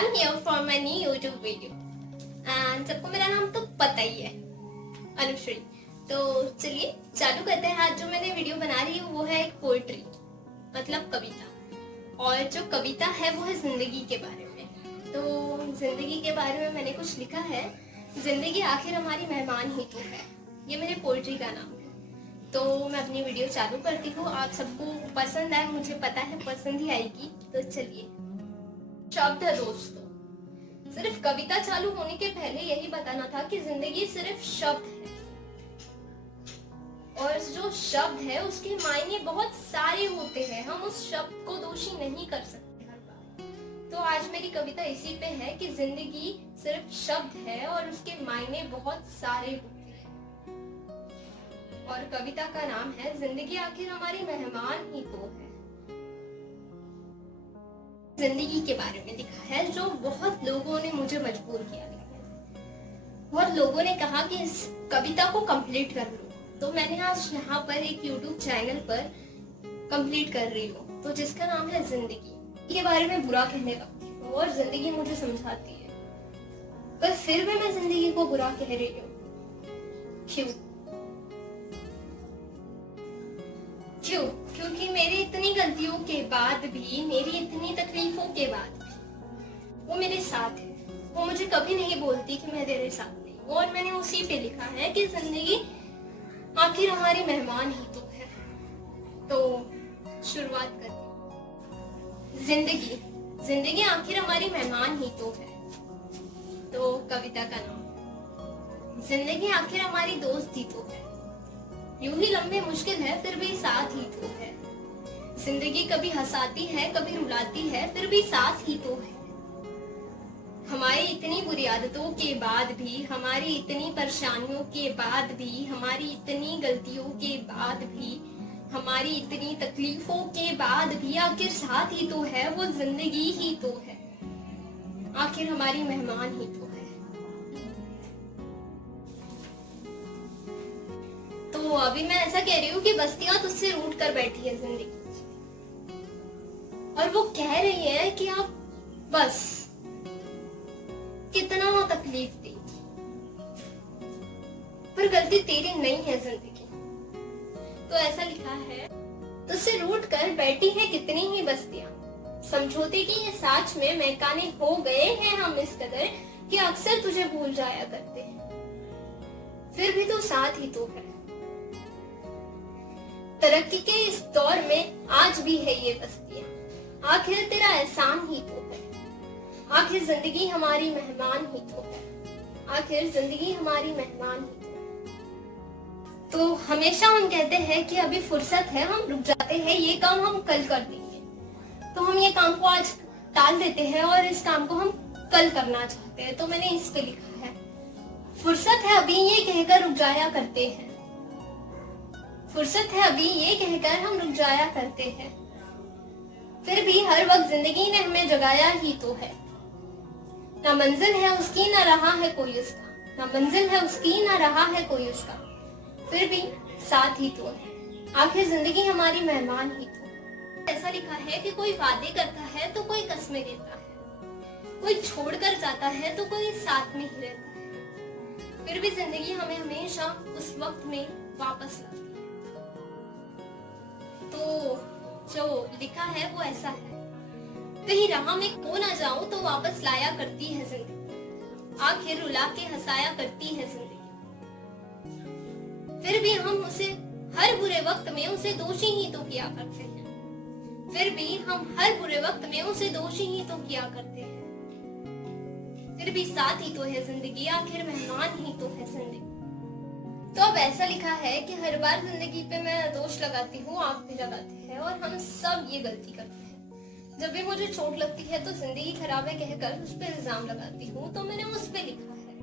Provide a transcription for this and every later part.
I'm here for my new YouTube video and सबको मेरा नाम तो पता ही है, अनुश्री। तो चलिए चालू करते हैं। आज जो मैंने वीडियो बना रही हूँ वो है एक पोएट्री, मतलब कविता। और जो कविता है वो है जिंदगी के बारे में। तो जिंदगी के बारे में मैंने कुछ लिखा है, जिंदगी आखिर हमारी मेहमान ही तो है। ये मेरे पोएट्री का नाम है। तो मैं अपनी वीडियो चालू करती हूँ। आप सबको पसंद आए, मुझे पता है पसंद ही आएगी। तो चलिए। शब्द है दोस्तों, सिर्फ कविता चालू होने के पहले यही बताना था कि जिंदगी सिर्फ शब्द है, और जो शब्द है उसके मायने बहुत सारे होते हैं। हम उस शब्द को दोषी नहीं कर सकते हर बार। तो आज मेरी कविता इसी पे है कि जिंदगी सिर्फ शब्द है और उसके मायने बहुत सारे होते हैं। और कविता का नाम है जिंदगी आखिर हमारी मेहमान ही तो है। जिंदगी के बारे में लिखा है जो बहुत लोगों ने मुझे मजबूर किया लिखने। बहुत लोगों ने कहा कि इस कविता को कंप्लीट कर लो, तो मैंने आज यहाँ पर एक YouTube चैनल पर कंप्लीट कर रही हूँ, तो जिसका नाम है जिंदगी। के बारे में बुरा कहने लगती हूँ और जिंदगी मुझे समझाती है, पर फिर भी मैं जिंदगी को बुरा कह रही हूँ। क्यों? क्योंकि मेरी इतनी गलतियों के बाद भी, मेरी इतनी तकलीफों के बाद भी वो मेरे साथ है। वो मुझे कभी नहीं बोलती कि मैं तेरे साथ नहीं हूँ। और मैंने उसी पे लिखा है कि जिंदगी आखिर हमारी मेहमान ही तो है। तो शुरुआत करती हूँ। जिंदगी आखिर हमारी मेहमान ही तो है। तो कविता का नाम जिंदगी आखिर हमारी दोस्त ही तो है। यूं ही लंबे मुश्किल है फिर भी साथ ही तो है। जिंदगी कभी हंसाती है कभी रुलाती है, फिर भी साथ ही तो है। हमारी इतनी बुरी आदतों के बाद भी, हमारी इतनी परेशानियों के बाद भी, हमारी इतनी गलतियों के बाद भी, हमारी इतनी तकलीफों के बाद भी आखिर साथ ही तो है। वो जिंदगी ही तो है, आखिर हमारी मेहमान ही तो है। तो अभी मैं ऐसा कह रही हूँ कि बस्तियां तुझसे रूठ कर बैठी है जिंदगी, और वो कह रही है कि आप बस कितना तकलीफ दी, पर गलती तेरी नहीं है जिंदगी। तो ऐसा लिखा है, तुझसे रूठ कर बैठी है कितनी ही बस्तियां, समझौते की ये साच में महकाने हो गए हैं हम इस कदर कि अक्सर तुझे भूल जाया करते हैं, फिर भी तो साथ ही तो है। तरक्की के इस दौर में आज भी है ये बस्तियां, आखिर तेरा एहसान ही तो है। आखिर जिंदगी हमारी मेहमान ही तो है, आखिर जिंदगी हमारी मेहमान ही तो है। तो हमेशा हम कहते हैं कि अभी फुर्सत है, हम रुक जाते हैं, ये काम हम कल कर देंगे। तो हम ये काम को आज टाल देते हैं और इस काम को हम कल करना चाहते हैं। तो मैंने इस पे लिखा है, फुर्सत है अभी ये कहकर रुक जाया करते हैं। फुर्सत है अभी ये कहकर हम रुक जाया करते हैं, फिर भी हर वक्त जिंदगी ने हमें जगाया ही तो है। ना मंजिल है उसकी ना रहा है कोई उसका, ना मंजिल है उसकी ना रहा है कोई उसका, फिर भी साथ ही तो है। आखिर जिंदगी हमारी मेहमान ही तो। ऐसा लिखा है कि कोई वादे करता है तो कोई कस्में देता है, कोई छोड़कर जाता है तो कोई साथ में ही रहता है, फिर भी जिंदगी हमें हमेशा उस वक्त में वापस लाती है। तो जो लिखा है वो ऐसा है, कहीं राह में खो ना जाऊं तो वापस लाया करती है जिंदगी, आखिर रुला के हंसाया करती है जिंदगी, फिर भी हम उसे हर बुरे वक्त में उसे दोषी ही तो किया करते हैं, फिर भी हम हर बुरे वक्त में उसे दोषी ही तो किया करते हैं, फिर भी साथ ही तो है जिंदगी, आखिर मेहमान ही तो है जिंदगी। तो अब ऐसा लिखा है कि हर बार जिंदगी पे मैं दोष लगाती हूँ, आप भी लगाते हैं, और हम सब ये गलती करते हैं। जब भी मुझे चोट लगती है तो जिंदगी खराब है कहकर उस पर इल्जाम लगाती हूँ। तो मैंने उस पे लिखा है,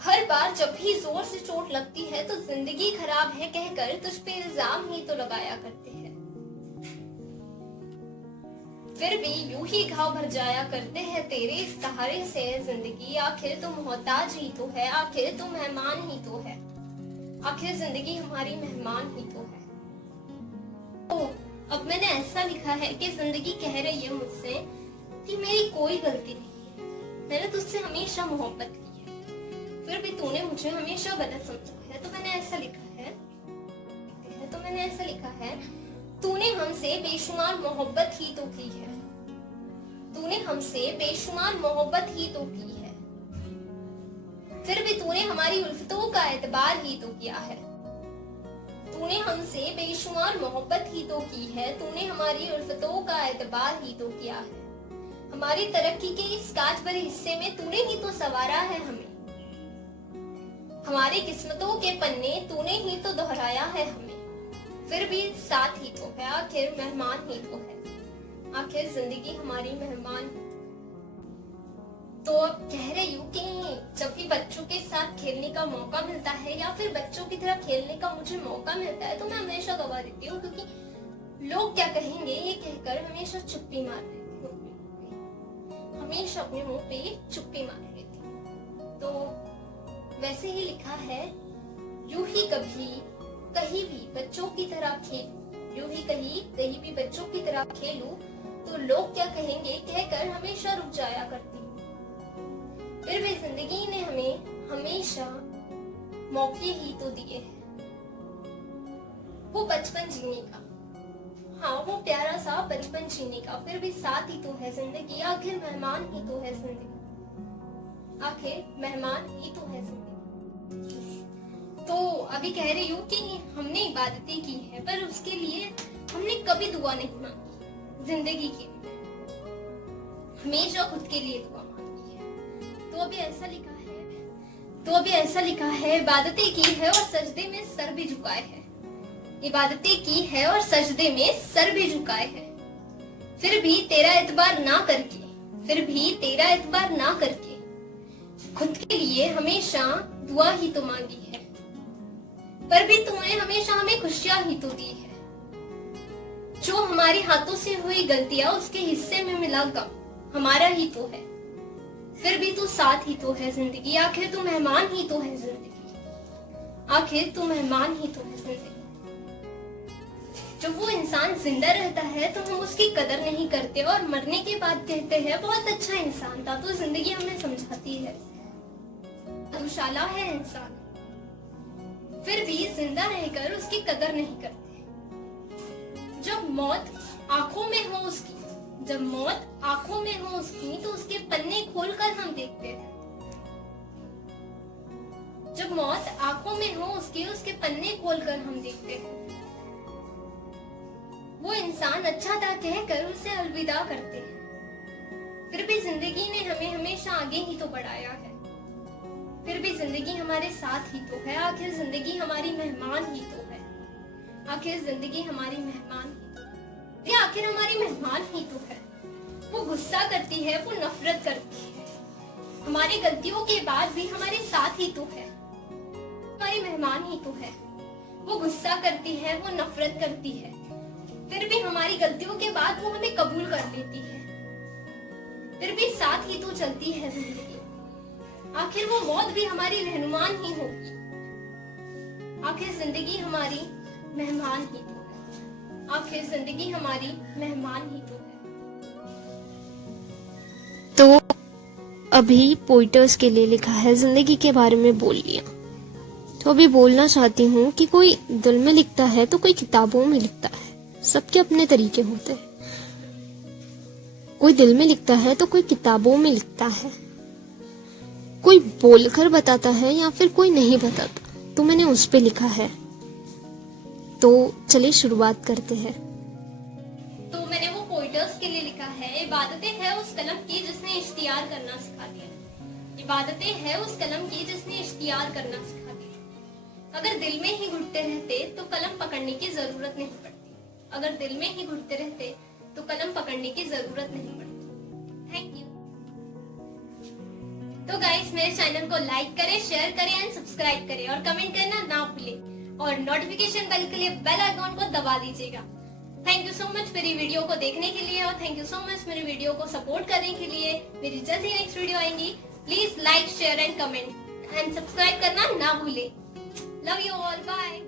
हर बार जब भी जोर से चोट लगती है तो जिंदगी खराब है कहकर तुझ पे इल्जाम ही तो लगाया करते हैं, फिर भी यूं ही घाव भर जाया करते हैं तेरे इस सहारे से जिंदगी। आखिर तू मोहताज ही तो है, आखिर तू मेहमान ही तो है, आखिर जिंदगी हमारी मेहमान ही तो है। तो अब मैंने ऐसा लिखा है कि जिंदगी कह रही है मुझसे कि मेरी कोई गलती नहीं है, मैंने तुझसे हमेशा मोहब्बत की है, फिर भी तूने मुझे हमेशा गलत समझा है। तो मैंने ऐसा लिखा है, तूने हमसे बेशुमार मोहब्बत ही तो की है, तूने हमसे बेशुमार मोहब्बत ही तो की है, फिर भी तूने हमारी उल्फतों का एतबार ही तो किया है। तूने हमसे बेशुमार मोहब्बत ही तो की है, तूने हमारी उल्फतों का एतबार ही तो किया है। हमारी तरक्की के इस काज भरे हिस्से में तूने ही तो सवारा है हमें, हमारी किस्मतों के पन्ने तूने ही तो दोहराया है हमें, फिर भी साथ ही तो है, आखिर मेहमान ही तो है, आखिर जिंदगी हमारी मेहमान। तो अब कह रही हूँ कि जब भी बच्चों के साथ खेलने का मौका मिलता है या फिर बच्चों की तरह खेलने का मुझे मौका मिलता है तो मैं हमेशा गवा देती हूँ, क्योंकि लोग क्या कहेंगे ये कहकर हमेशा चुप्पी मार देती हूँ, हमेशा अपने मुंह पे चुप्पी मार लेती हूँ। तो वैसे ही लिखा है, यूं ही कभी कहीं भी बच्चों की तरह खेल, यूं ही कहीं भी बच्चों की तरह खेलूं तो लोग क्या कहेंगे कहकर हमेशा रुक जाया करती हूँ, फिर भी जिंदगी ने हमें हमेशा मौके ही तो दिए हैं, वो बचपन जीने का, हाँ वो प्यारा सा बचपन जीने का, फिर भी साथ ही तो है जिंदगी, आखिर मेहमान ही तो है जिंदगी, आखिर मेहमान ही तो है जिंदगी। तो अभी कह रही हूँ कि हमने इबादतें की है पर उसके लिए हमने कभी दुआ नहीं मांगी, जिंदगी के लिए हमेशा खुद के लिए दुआ मांगी है। तो अभी ऐसा लिखा है, इबादतें की है और सजदे में सर भी झुकाए है, इबादतें की है और सजदे में सर भी झुकाए है, फिर भी तेरा एतबार ना करके खुद के लिए हमेशा दुआ ही तो मांगी है, पर भी तूने हमेशा हमें खुशियां ही तो दी है, जो हमारे हाथों से हुई गलतियां उसके हिस्से में मिला गम हमारा ही तो है, फिर भी तू साथ ही तो है जिंदगी, आखिर तू मेहमान ही तो है जिंदगी, आखिर तू मेहमान ही तो है जिंदगी। जब वो इंसान जिंदा रहता है तो हम उसकी कदर नहीं करते और मरने के बाद कहते हैं बहुत अच्छा इंसान था। तो जिंदगी हमें समझाती है दुशाला है इंसान, फिर भी जिंदा रहकर उसकी कदर नहीं करते। जब मौत आंखों में हो उसकी तो उसके पन्ने खोलकर हम देखते हैं, जब मौत आंखों में हो उसके पन्ने खोलकर हम देखते हैं, वो इंसान अच्छा था कहकर उसे अलविदा करते हैं, फिर भी जिंदगी ने हमें हमेशा आगे ही तो बढ़ाया है, फिर भी जिंदगी हमारे साथ ही तो है, आखिर जिंदगी हमारी मेहमान ही तो है, आखिर जिंदगी हमारी मेहमान ही, आखिर हमारी मेहमान ही तो है। वो गुस्सा करती है, वो नफरत करती है, हमारी गलतियों के बाद भी हमारे साथ ही तो है, हमारी मेहमान ही तो है। वो गुस्सा करती है, वो नफरत करती है, फिर भी हमारी गलतियों के बाद वो हमें कबूल कर लेती है, फिर भी साथ ही तो चलती है जिंदगी, आखिर वो मौत भी हमारी रहनुमान ही होगी, आखिर जिंदगी हमारी मेहमान ही तो है, आखिर जिंदगी हमारी मेहमान ही तो है। तो अभी पोइटर्स के लिए लिखा है, जिंदगी के बारे में बोल लिया, तो अभी बोलना चाहती हूँ कि कोई दिल में लिखता है तो कोई किताबों में लिखता है, सबके अपने तरीके होते हैं। कोई दिल में लिखता है तो कोई किताबों में लिखता है, कोई बोलकर बताता है या फिर कोई नहीं बताता, तो मैंने उस पे लिखा है। तो चलिए शुरुआत करते हैं। तो मैंने वो पोइटर्स के लिए लिखा है, इबादतें है उस कलम की जिसने इश्तियार करना सिखा दिया, इबादतें है उस कलम की जिसने इश्तियार करना सिखा दिया। अगर दिल में ही घुटते रहते तो कलम पकड़ने की जरूरत नहीं पड़ती, अगर दिल में ही घुटते रहते तो कलम पकड़ने की जरूरत नहीं पड़ती। Thank you. तो गाइस मेरे चैनल को लाइक करें, शेयर करें एंड सब्सक्राइब करें और कमेंट करना ना भूलें और नोटिफिकेशन बेल के लिए बेल आइकॉन को दबा दीजिएगा। थैंक यू सो मच मेरी वीडियो को देखने के लिए और थैंक यू सो मच मेरी वीडियो को सपोर्ट करने के लिए। मेरी जल्द ही नेक्स्ट वीडियो आएंगी। Please like share and comment and subscribe करना ना भूलें। Love you all, bye.